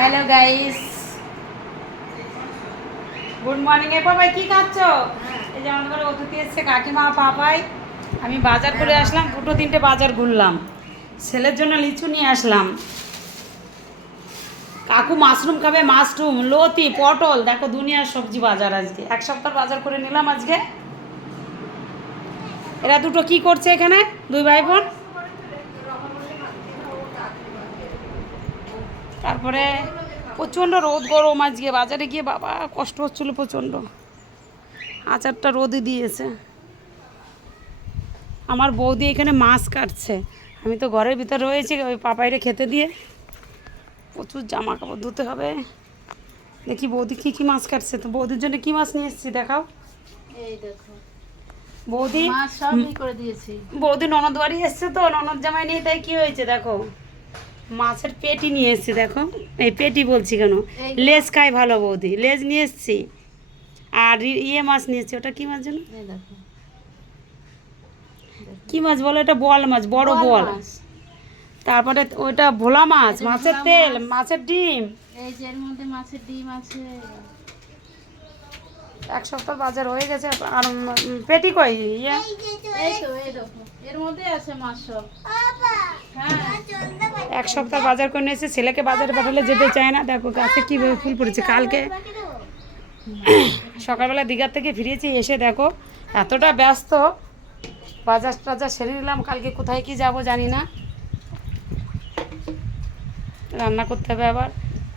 Hello guys, good morning. এ পাপাই কি খাচ্ছ? এই যে আমাদের ঘরে অতিথি এসছে, কাকিমা পাপাই। আমি বাজার করে আসলাম, দুটো তিনটে বাজার ঘুরলাম, ছেলের জন্য লিচু নিয়ে আসলাম। কাকু মাশরুম খাবে, মাশরুম, লতি, পটল, দেখো দুনিয়ার সবজি বাজার আজকে। এক সপ্তাহ বাজার করে নিলাম আজকে। এরা দুটো কি করছে এখানে, দুই ভাই বোন? তারপরে প্রচণ্ড রোদ, গরম আজকে। বাজারে গিয়ে বাবা কষ্ট হচ্ছিলো প্রচণ্ড। আচারটা রোদে দিয়েছে। আমার বৌদি এখানে মাছ কাটছে, আমি তো ঘরের ভিতরে রয়েছি ওই পাপাইরে খেতে দিয়ে। প্রচুর জামা কাপড় ধুতে হবে। দেখি বৌদি কী কী মাছ কাটছে। তো বৌদির জন্য কী মাছ নিয়ে এসেছি দেখাও। এই দেখো বৌদি মাছ সবই করে দিয়েছি। বৌদি ননদ বাড়ি এসছে, তো ননদ জামাই নিয়ে, তাই কী হয়েছে দেখো, মাছের পেটি নিয়ে এসেছি। দেখো এই পেটি বলছি কেন, লেজ খাই ভালো বৌদি, লেজ নিয়ে এসেছি। আর ইয়ে মাছ নিয়ে এসেছি, ওটা কী মাছ যেন, এই দেখো কী মাছ বলো, এটা বল মাছ, বড় বল। মাছ। তারপরে ওইটা ভোলা মাছ, এটা মাছের ভোলা তেল, মাছ। মাছের ডিম। এই যে এর মধ্যে মাছের ডিম আছে। এক সপ্তাহ বাজার হয়ে গেছে। আর পেটি কই ইয়ে, এই তো এই দেখো এর মধ্যে আছে মাছ সব। হ্যাঁ এক সপ্তাহ বাজার করে নিয়েছে। ছেলেকে বাজারে পাঠালে যেতে চায় না। দেখো গাছে কীভাবে ফুল পড়েছে। কালকে সকালবেলা দীঘার থেকে ফিরেছি, এসে দেখো এতটা ব্যস্ত, বাজার টাজার সেরে নিলাম। কালকে কোথায় কি যাব জানি না, রান্না করতে হবে আবার।